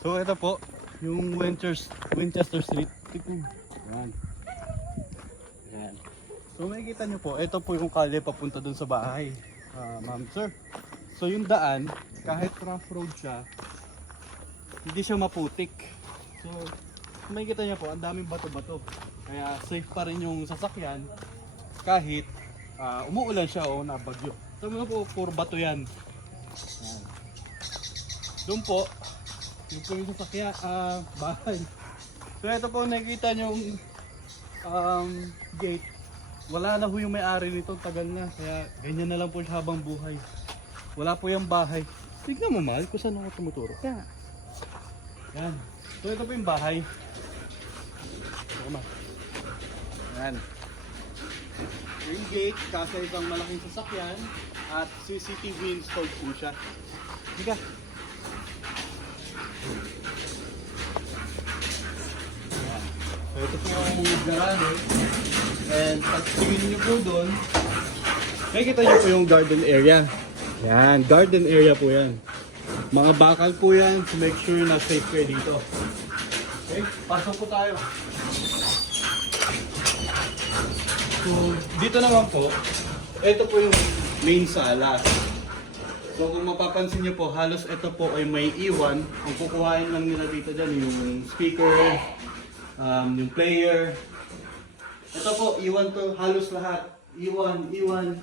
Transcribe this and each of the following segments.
So ito po, yung Winchester Street. Yan. Yan. So makikita nyo po, ito po yung kalye papunta dun sa bahay. Ma'am sir. So yung daan, kahit rough road siya, hindi siya maputik. So makikita nyo po, ang daming bato-bato. Kaya safe pa rin yung sasakyan kahit umuulan siya o nabagyo. So mga po, puro bato yan. Yan. Doon po, yung po yung sasakyan, bahay. So ito po nakikita nyo yung gate. Wala na po yung may-ari nito, tagal na. Kaya ganyan na lang po siya habang buhay. Wala po yung bahay. Tignan mo mahal kung saan ako tumuturo. Yeah. Yan. So ito po yung bahay. Yan. Yung gate, kasi isang malaking sasakyan at CCTV installed po siya. Higa. So ito po yung garage. And pag tingin nyo po doon, makikita nyo po yung garden area. Yan, garden area po yan. Mga bakal po yan to make sure na safe kayo dito. Okay, pasok po tayo. So, dito naman po, ito po yung main sala. So kung mapapansin nyo po, halos ito po ay may iwan. Ang kukuhain lang nila dito dyan, yung speaker, yung player. Ito po, iwan to halos lahat. Iwan.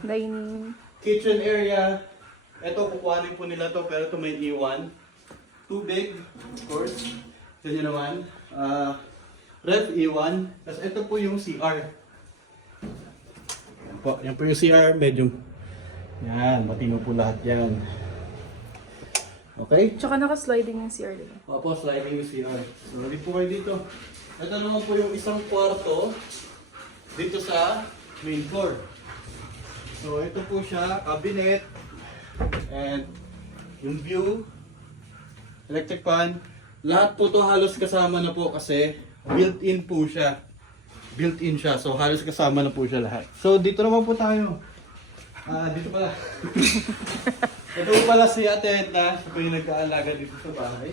Dining. Kitchen area. Ito, kukuhanin po nila to, pero ito may iwan. Tubig, of course. Ito nyo naman. Ref, iwan. Tapos ito po yung CR. Yan po yung CR, medyo. Yan, matino po lahat yan. Okay? Tsaka naka-sliding yung CR, diba? Opo, sliding yung CR. So, ready po kayo dito. Ito naman po yung isang kwarto dito sa main floor. So, ito po siya, cabinet, and yung view, electric fan. Lahat po to halos kasama na po kasi built-in po siya. Built-in siya, so halos kasama na po siya lahat. So, dito naman po tayo. Dito pala. Ito po pala si Ate Edna, siya po yung nag-aalaga dito sa bahay.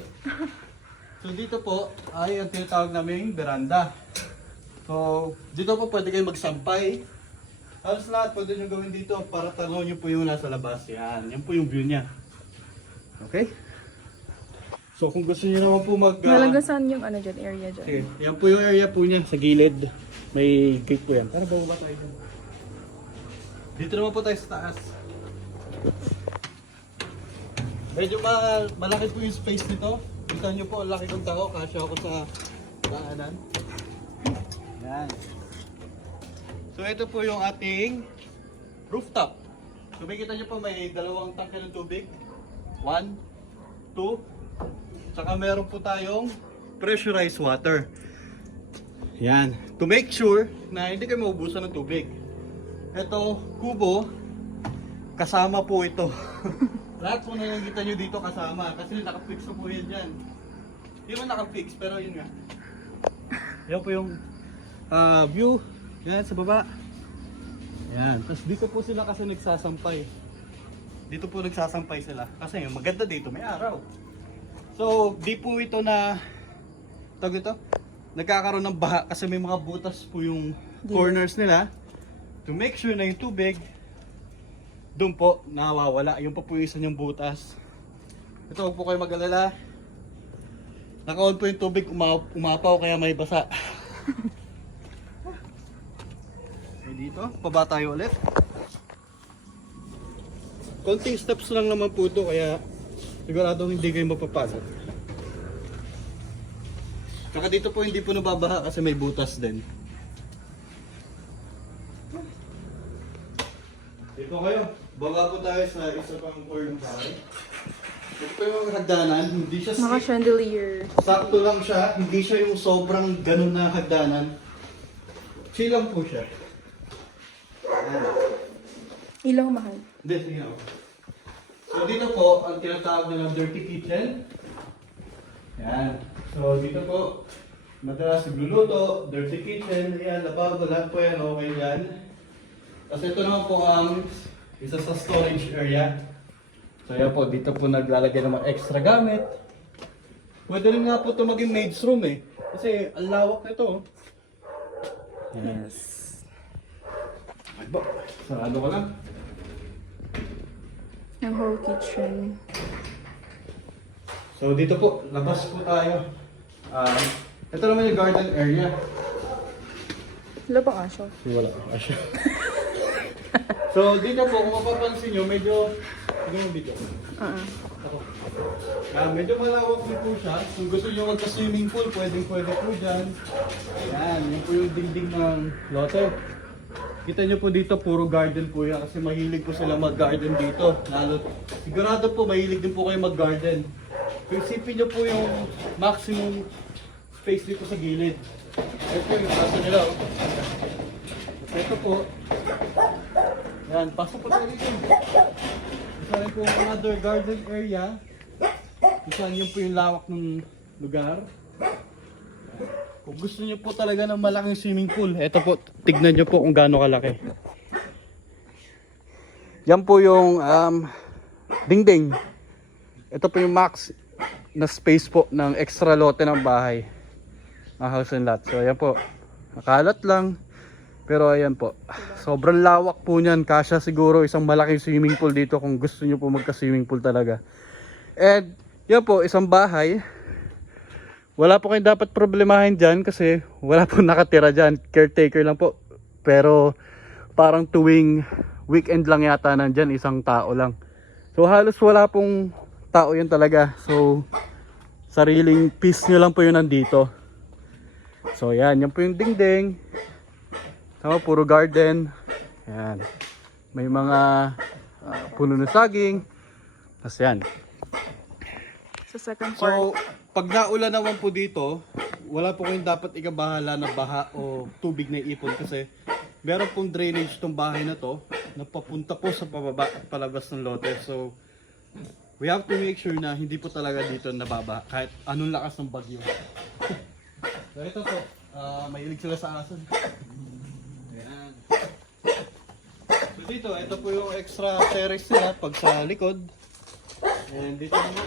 So dito po ay ang tinatawag naming veranda. So dito po pwede kayo magsampay. Halos lahat pwede nyo gawin dito para tanaw nyo po yung nasa labas. Yan po yung view niya. Okay? So kung gusto nyo naman po Nalagasan yung ano dyan, area dyan. sige, yan po yung area po niya sa gilid. May gate po yan. Tara, bababa tayo dyan. Dito naman po tayo sa taas. Medyo malaki po yung space nito. Kita nyo po, ang laki ng tao. Kasya ako sa daanan. Yan. So ito po yung ating rooftop. So makikita nyo po may dalawang tangke ng tubig. 1, 2. Tsaka meron po tayong pressurized water. Yan. To make sure na hindi kayo maubusan ng tubig. Ito, kubo, kasama po ito. Lahat po na nakikita nyo dito kasama kasi nakafix po yan dyan. Hindi man nakafix pero yun nga. Yan po yung view. Yan sa baba. Yan. Tapos dito po sila kasi nagsasampay. Dito po nagsasampay sila. Kasi maganda dito, may araw. So, di po ito na tawag dito, nagkakaroon ng baha kasi may mga butas po yung corners nila. To make sure na yung tubig doon po nawawala. Yung pa po yung isa niyang butas. Ito, huwag po kayo mag-alala. Naka-on po yung tubig, umapaw kaya may basa. Okay, dito, paba tayo ulit. Konting steps lang naman po ito kaya siguradong hindi kayo mapapagod. Saka dito po hindi po nababaha kasi may butas din. Dito kayo, baba po tayo sa isa pang floor ng bahay. Ito po yung hagdanan, hindi siya steep. Naka-chandelier. Sakto lang siya, hindi siya yung sobrang ganun na hagdanan. Chill lang po siya. Ayan. Ilaw mahal. Hindi, sige ako. So dito po, ang tinatawag na ng dirty kitchen. Yan. So dito po, madalas nagluluto, dirty kitchen, yan, lababo, lahat po yan, okay yan. Kasi ito naman po ang isa sa storage area. So yan po, dito po naglalagay ng mga extra gamit. Pwede rin nga po ito maging maid's room eh. Kasi ang lawak nito. Yan. Yes. Ay ba, sarado ko lang. Yung whole kitchen. So dito po, labas po tayo. Ito naman yung garden area. Wala ba kasyo? Wala pa siya. So dito po, kung mapapansin nyo, medyo... Hindi mo video. Ako. Medyo malawak din po siya. Kung gusto nyo magka-swimming pool, pwede po dyan. Ayan, yun po yung dingding ng lote. Kita nyo po dito, puro garden po yan. Kasi mahilig po sila mag-garden dito. Lalo, sigurado po, mahilig din po kayo mag-garden. Kung isipin nyo po yung maximum space dito sa gilid. Ito yung kaso nila. Oh. Ito po. Yan, pasok po tayo dito. Isa rin po another garden area. Isa yun po yung lawak ng lugar. Kung gusto niyo po talaga ng malaking swimming pool, ito po, tignan niyo po kung gaano kalaki. Yan po yung dingding. Ito po yung max na space po ng extra lote ng bahay. Ang house and lot. So ayan po, nakalat lang. Pero ayan po, sobrang lawak po niyan. Kasya siguro isang malaking swimming pool dito kung gusto niyo po magka-swimming pool talaga. And yan po, isang bahay. Wala po kayong dapat problemahin dyan kasi wala po nakatira dyan. Caretaker lang po. Pero parang tuwing weekend lang yata nandyan, isang tao lang. So halos wala pong tao yun talaga. So sariling peace nyo lang po yun nandito. So yan po yung dingding. Tama, puro garden. Yan. May mga puno ng saging. Tapos yan. Sa second So, part. pag naulan naman po dito, wala po kayong dapat ikabahala na baha o tubig na ipon kasi meron pong drainage tong bahay na to na papunta po sa pababa, palabas ng lote. So, we have to make sure na hindi po talaga dito nababa kahit anong lakas ng bagyo. So, ito po, mahilig sila sa aso. Ayan. So, dito, ito po yung extra terrace nila pag sa likod. And dito naman.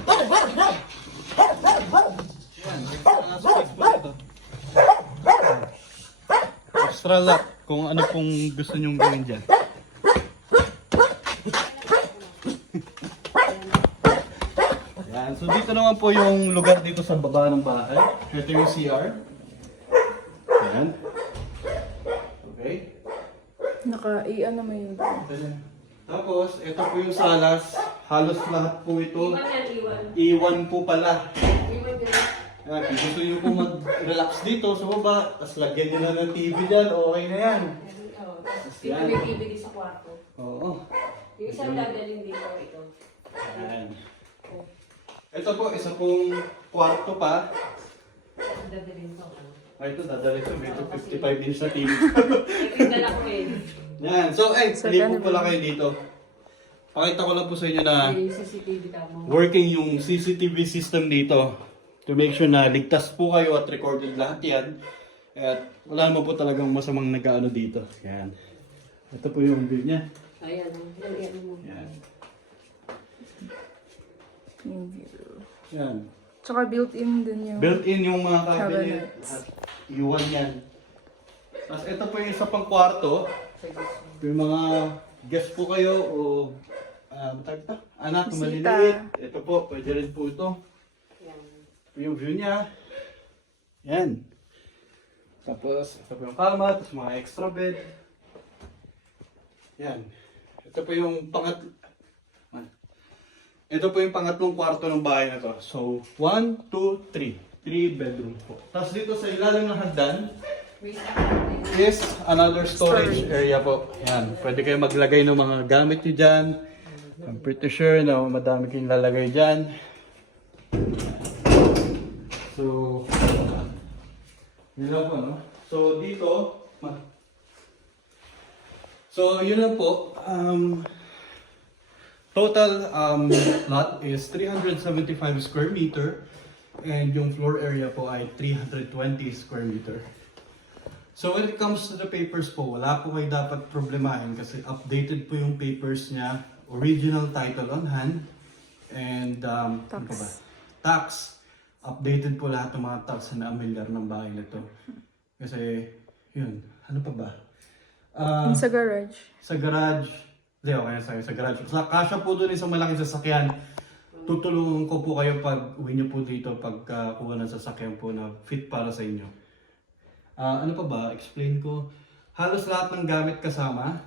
Yan, extra space po dito. Extra lot kung ano pong gusto nyong gawin dyan. Yan, so dito naman po yung lugar dito sa baba ng bahay. Ito yung CR. Yan. Okay. Naka-ian naman yun. Tapos, ito po yung salas. Halos lahat po ito. Iwan yan, iwan. Iwan po pala. Iwan yan. Kung gusto nyo po mag-relax dito sa baba, tapos lagyan nyo na ng TV dyan, okay na yan. Oo. Dito may TV din sa kwarto. Oo. Yung isang dadalhin dito, ito. Yan. Ito po, isa pong kwarto pa. Dadalhin to. Ay, ito, dadali ko. Ito, 55 inch na TV. Ito yung dala ko eh. Yan. So, So, live ganun po pala ba? kayo dito. Pakita ko lang po sa inyo na Yung CCTV ka mo. working yung CCTV system dito to make sure na ligtas po kayo at recorded lahat yan. At wala naman po talagang masamang nag-ano dito. Yan. Ito po yung view niya. Ayan, lagyan mo. Yan. Yung view. Yan. Tsaka built-in din yung... Built-in yung mga cabinet Cabinets. at iwan yan. Tapos ito po yung isa pang kwarto. Yung mga guest po kayo o anak na Bisita. maliliit. Ito po, pwede rin po ito. Yan. Ito yung view niya. Yan. Tapos ito po yung kama, tapos mga extra bed. Yan. Ito po yung ito po yung pangatlong kwarto ng bahay na to. So, 1, 2, 3. 3 bedroom po. Tapos dito sa ilalim ng hagdan is another storage area po. Yan. Pwede kayo maglagay ng mga gamit nyo dyan. I'm pretty sure na madami kayong lalagay dyan. So, yun lang po, no? So, dito, so, yun lang po. Total lot is 375 square meter and yung floor area po ay 320 square meter. So when it comes to the papers po, wala po kayo dapat problemahin kasi updated po yung papers niya. Original title on hand. And ano pa ba? Tax. Updated po lahat ng mga tax na amilyar ng bahay na to. Kasi, yun. Ano pa ba? Yung sa garage. Sa garage. Hindi, okay na sa'yo. Sa garage. Kasya po doon isang malaking sasakyan. Tutulungan ko po kayo pag uwi niyo po dito pagkuha ng sasakyan po na fit para sa inyo. Ano pa ba? Explain ko. Halos lahat ng gamit kasama.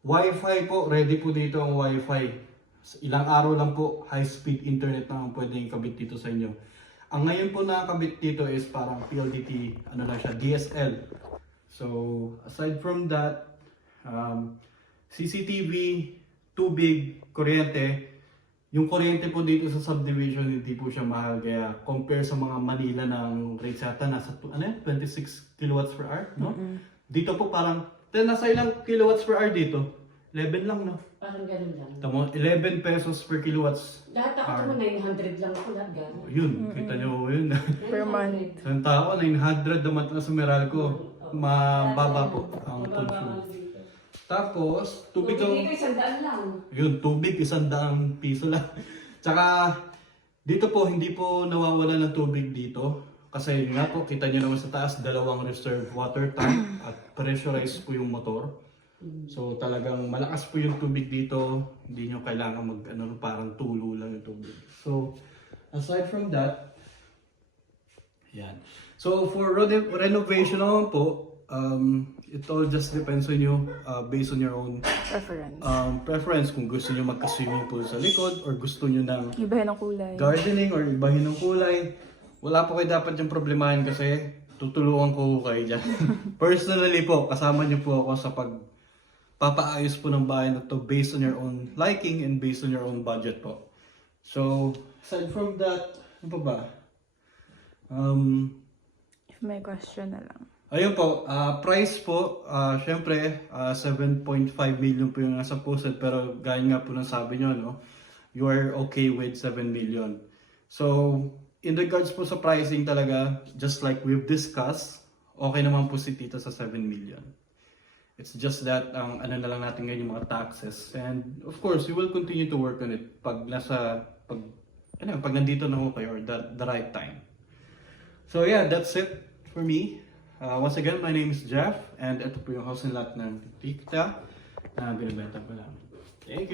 Wi-Fi po. Ready po dito ang Wi-Fi. Ilang araw lang po. High-speed internet na ang pwedeng kabit dito sa inyo. Ang ngayon po nakakabit dito is parang PLDT. Ano na siya? DSL. So, aside from that, CCTV, tubig, kuryente. Yung kuryente po dito sa subdivision, hindi po siya mahal. Kaya compare sa mga Manila ng rates yata, nasa 26 kilowatts per hour, no? Dito po parang, nasa ilang kilowatts per hour dito? 11 lang, no? Parang ganun lang. Tamo, 11 pesos per kilowatts. Lahat ako naman 900 lang ako lahat gano'n. Yun, kita nyo yun. Per month. Isang tao, 900 naman na sa Meralco. Mababa po ang consume. Tapos, tubig Tubig ang... dito 100 lang. Yun, tubig, 100 piso lang. Tsaka, dito po, hindi po nawawala ng tubig dito. Kasi yun nga po, kita nyo naman sa taas, dalawang reserve water tank at pressurized po yung motor. So talagang malakas po yung tubig dito. Hindi nyo kailangan parang tulo lang yung tubig. So, aside from that, yan. So for renovation naman po, it all just depends on you based on your own Preference. preference. Kung gusto nyo magka-swimming pool sa likod or gusto nyo ng Ibahin ang kulay. gardening or ibahin ng kulay, wala po kayo dapat yung problemahin kasi tutulungan ko kayo dyan. Personally po, kasama nyo po ako sa papaayos po ng bahay na to based on your own liking and based on your own budget po. So, aside from that, ano pa ba? If may question na lang. Ayun po, price po, syempre, 7.5 million po yung nasa posted, pero gaya nga po ng sabi nyo, no? You are okay with 7 million. So, in regards po sa pricing talaga, just like we've discussed, okay naman po si Tita sa 7 million. It's just that, ano na lang natin ngayon yung mga taxes. And of course, we will continue to work on it pag pag nandito na ho kayo or the right time. So yeah, that's it for me. Once again, my name is Jeff and ito po yung house and lot ng Tita na binibenta ko lang. Thank you!